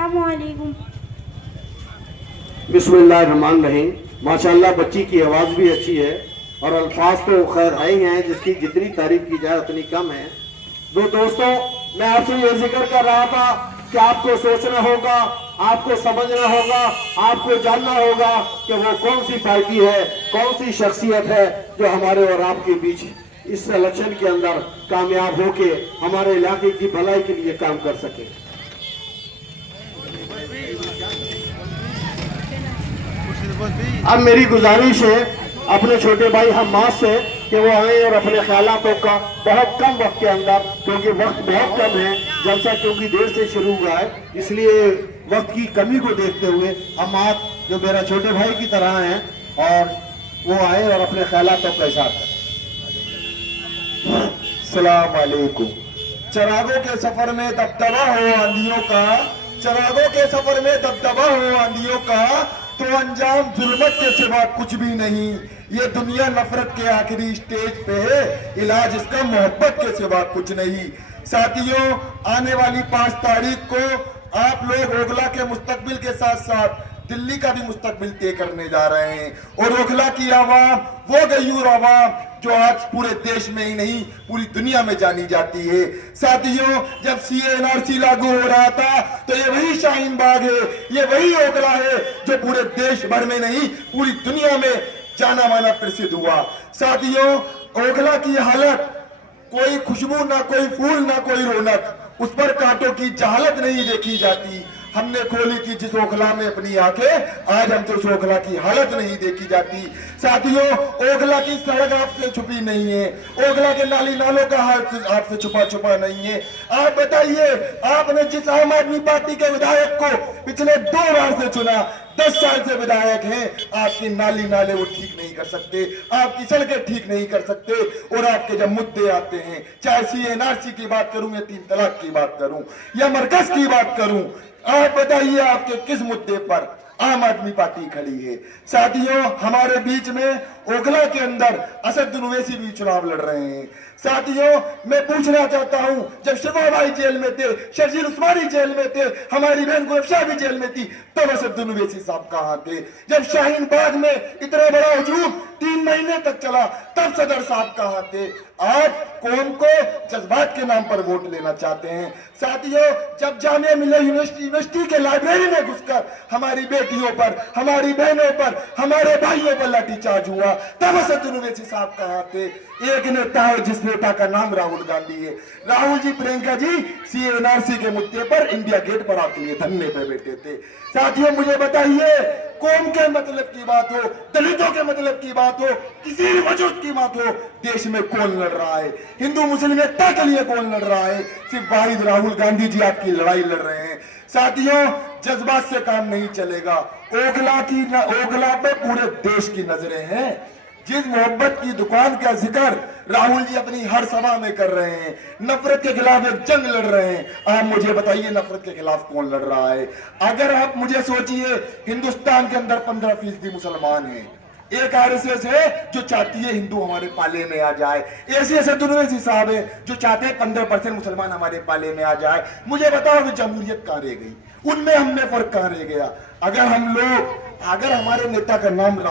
अस्सलामुअलैकुम। बिस्मिल्लाहिर्रहमानिर्रहीम। माशाल्लाह बच्ची की आवाज़ भी अच्छी है और अल्फाज तो खैर है ही हैं, जिसकी जितनी तारीफ की जाए उतनी कम है। दोस्तों, मैं आपसे ये जिक्र कर रहा था कि आपको सोचना होगा, आपको समझना होगा, आपको जानना होगा कि वो कौन सी पार्टी है, कौन सी शख्सियत है जो हमारे और आपके बीच इस इलेक्शन के अंदर कामयाब होके हमारे इलाके की भलाई के लिए काम कर सके। अब मेरी गुजारिश है अपने छोटे भाई हम्माद से कि वो आए और अपने ख्यालातों का बहुत कम वक्त के अंदर, क्योंकि वक्त बहुत कम है, जलसा क्योंकि देर से शुरू हुआ है, इसलिए वक्त की कमी को देखते हुए हम्माद जो मेरा छोटे भाई की तरह हैं और वो आए और अपने ख्यालातों का इज़हार करें। अस्सलाम वालेकुम। चिरागों के सफर में दबदबा हो आंधियों का, चिरागों के सफर में दबदबा हो आंधियों का, तो अंजाम जुल्मत के सिवा कुछ भी नहीं। ये दुनिया नफरत के आखिरी स्टेज पे है, इलाज इसका मोहब्बत के सिवा कुछ नहीं। साथियों, आने वाली 5 तारीख को आप लोग ओगला के मुस्तकबिल के साथ साथ दिल्ली का भी मुस्तकबिल तय करने जा रहे हैं। और ओगला की आवाम वो गयूर आवाम जो आज पूरे देश में ही नहीं पूरी दुनिया में जानी जाती है। साथियों, जब सीए एनआरसी लागू हो रहा था तो ये वही शाहीन बाग है, ये वही ओगला है जो पूरे देश भर में नहीं पूरी दुनिया में जाना माना प्रसिद्ध हुआ। साथियों, ओगला की हालत कोई खुशबू ना कोई फूल ना कोई रौनक, उस पर कांटों की जहालत नहीं देखी जाती। हमने खोली थी जिस ओखला में अपनी आंखें, आज हम तो उस ओखला की हालत नहीं देखी जाती। साथियों, ओखला की सड़क आपसे छुपी नहीं है, ओखला के नाली नालों का हाल आपसे छुपा छुपा नहीं है। आप बताइए, आपने जिस आम आदमी पार्टी के विधायक को पिछले 2 बार से चुना, 10 साल से विधायक हैं, आपकी नाली नाले वो ठीक नहीं कर सकते, आपकी सड़कें ठीक नहीं कर सकते। और आपके जब मुद्दे आते हैं, चाहे सीएनआरसी की बात करूं या 3 तलाक की बात करूं या मरकज की बात करूं, आप बताइए आपके किस मुद्दे पर आम आदमी पार्टी खड़ी है। साथियों, हमारे बीच में ओगला के अंदर असद ओवैसी भी चुनाव लड़ रहे हैं। साथियों, मैं पूछना चाहता हूं, जब शिवा भाई जेल में थे, शर्जील उस्मानी जेल में थे, हमारी बहन गुलफशा भी जेल में थी, तब असद ओवैसी साहब कहां थे? जब शाहीन बाग में इतना बड़ा हुजूम 3 महीने तक चला, तब सदर साहब कहां थे? आज कौम को जज्बात के नाम पर वोट लेना चाहते हैं। साथियों, जब जामिया मिलिया यूनिवर्सिटी के लाइब्रेरी में घुसकर हमारी बेटियों पर, हमारी बहनों पर, हमारे भाइयों पर लाठीचार्ज हुआ, तब असद ओवैसी साहब कहां थे? एक नेता है जिस नेता का नाम राहुल गांधी है। राहुल जी, प्रियंका जी सीएनआरसी के मुद्दे पर इंडिया गेट पर आपके लिए धरने पे बैठे थे। साथियों, मुझे बताइए, कौम के मतलब की बात हो, दलितों के मतलब की बात हो, किसी भी वजूद की बात हो, देश में कौन लड़ रहा है? हिंदू मुस्लिम एकता के लिए कौन लड़ रहा है? सिर्फ वाहिद राहुल गांधी जी आपकी लड़ाई लड़ रहे हैं। साथियों, जज्बात से काम नहीं चलेगा। ओगला पे पूरे देश की नजरें हैं। जिस मोहब्बत की दुकान का जिक्र राहुल जी अपनी हर सभा में कर रहे हैं, नफरत के खिलाफ एक जंग लड़ रहे हैं, आप मुझे बताइए नफरत के खिलाफ कौन लड़ रहा है? अगर आप मुझे सोचिए, हिंदुस्तान के अंदर 15% मुसलमान हैं, एक आरएसएस है जो चाहती है हिंदू हमारे पाले में आ जाए, ऐसे असद ओवैसी साहब है जो चाहते हैं 15% मुसलमान हमारे पाले में आ जाए। मुझे बताओ कि जमहूरियत कहां रह गई? उनमें हमें फर्क कहां रह गया? अगर हमारे नेता का नाम